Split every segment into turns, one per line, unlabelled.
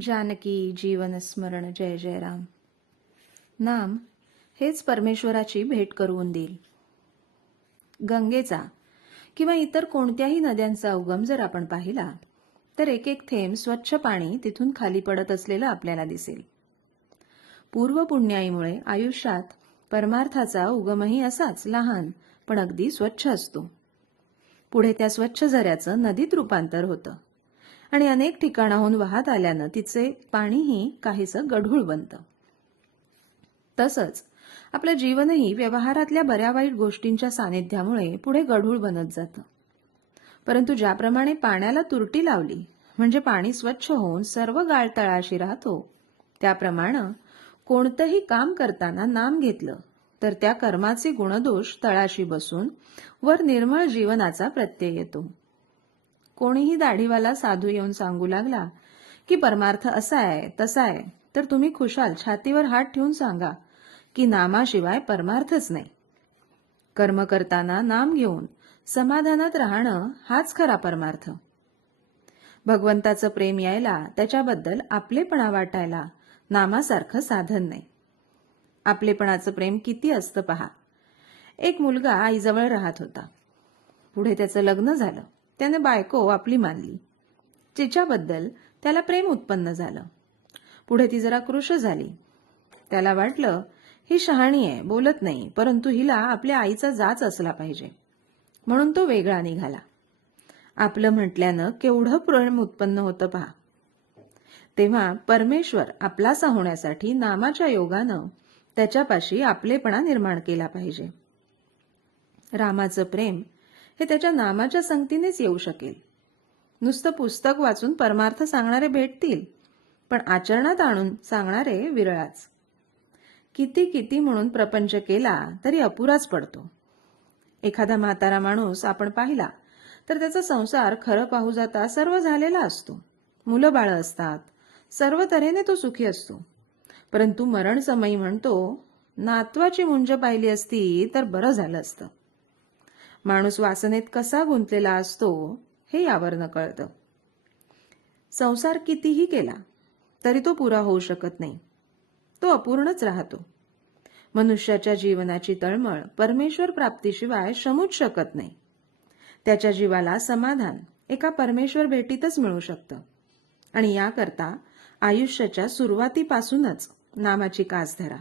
जानकी जीवन स्मरण जय जय राम नाम हेच परमेश्वराची भेट करून देईल. गंगेचा किंवा इतर कोणत्याही नद्यांचा उगम जर आपण पाहिला तर एक एक थेंब स्वच्छ पाणी तिथून खाली पडत असलेलं आपल्याला दिसेल. पूर्व पुण्याईमुळे आयुष्यात परमार्थाचा उगमही असाच लहान पण अगदी स्वच्छ असतो. पुढे त्या स्वच्छ झऱ्याचं नदीत रूपांतर होतं. आणि अनेक ठिकाणाहून वाहत आल्यानं तिचे पाणीही काहीसं गढूळ बनतं तसंच आपलं जीवनही व्यवहारातल्या बऱ्या वाईट गोष्टींच्या सानिध्यामुळे पुढे गढूळ बनत जातं. परंतु ज्याप्रमाणे पाण्याला तुरटी लावली म्हणजे पाणी स्वच्छ होऊन सर्व गाळ तळाशी राहतो त्याप्रमाणे कोणतंही काम करताना नाम घेतलं तर त्या कर्माचे गुणदोष तळाशी बसून वर निर्मळ जीवनाचा प्रत्यय येतो. कोणीही दाढीवाला साधू येऊन सांगू लागला की परमार्थ असा आहे तसा आहे तर तुम्ही खुशाल छातीवर हात ठेवून सांगा की नामाशिवाय परमार्थच नाही. कर्म करताना नाम घेऊन समाधानात राहणं हाच खरा परमार्थ. भगवंताचं प्रेम यायला त्याच्याबद्दल आपलेपणा वाटायला नामासारखं साधन नाही. आपलेपणाचं प्रेम किती असतं पहा. एक मुलगा आईजवळ राहत होता. पुढे त्याचं लग्न झालं. त्याने बायको आपली मानली. तिच्याबद्दल त्याला प्रेम उत्पन्न झालं. पुढे ती जरा कृश झाली. त्याला वाटलं ही शहाणी आहे बोलत नाही परंतु हिला आपल्या आईचा जाच असला पाहिजे. म्हणून तो वेगळा निघाला. आपलं म्हटल्यानं केवढं प्रेम उत्पन्न होतं पहा. तेव्हा परमेश्वर आपलासा होण्यासाठी नामाच्या योगानं त्याच्यापाशी आपलेपणा निर्माण केला पाहिजे. रामाचं प्रेम हे त्याच्या नामाच्या संगतीनेच येऊ शकेल. नुसतं पुस्तक वाचून परमार्थ सांगणारे भेटतील पण आचरणात आणून सांगणारे विरळाच. किती किती म्हणून प्रपंच केला तरी अपुराच पडतो. एखादा म्हातारा माणूस आपण पाहिला तर त्याचा संसार खरं पाहू जाता सर्व झालेला असतो. मुलं बाळं असतात सर्व तऱ्हेने तो सुखी असतो. परंतु मरण समयी म्हणतो नातवाची मुंज पाहिली असती तर बरं झालं असतं. माणूस वासनेत कसा गुंतलेला असतो हे यावरनं कळतं. संसार कितीही केला तरी तो पुरा होऊ शकत नाही. तो अपूर्णच राहतो. मनुष्याच्या जीवनाची तळमळ परमेश्वर प्राप्तीशिवाय शमूच शकत नाही. त्याच्या जीवाला समाधान एका परमेश्वर भेटीतच मिळू शकतं. आणि याकरता आयुष्याच्या सुरुवातीपासूनच नामाची कास धरा.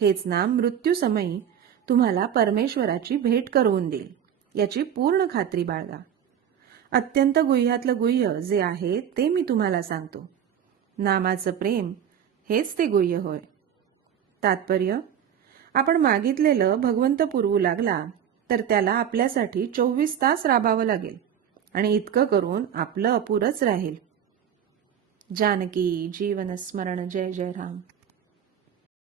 हेच नाम मृत्यूसमयी तुम्हाला परमेश्वराची भेट करवून देईल. याची पूर्ण खात्री बाळगा. अत्यंत गुह्यातलं गुह्य जे आहे ते मी तुम्हाला सांगतो. नामाचं प्रेम हेच ते गुह्य होय. तात्पर्य आपण मागितलेलं भगवंत पुरवू लागला तर त्याला आपल्यासाठी चोवीस तास राबावं लागेल आणि इतकं करून आपलं अपुरच राहील. जानकी जीवन स्मरण जय जय राम.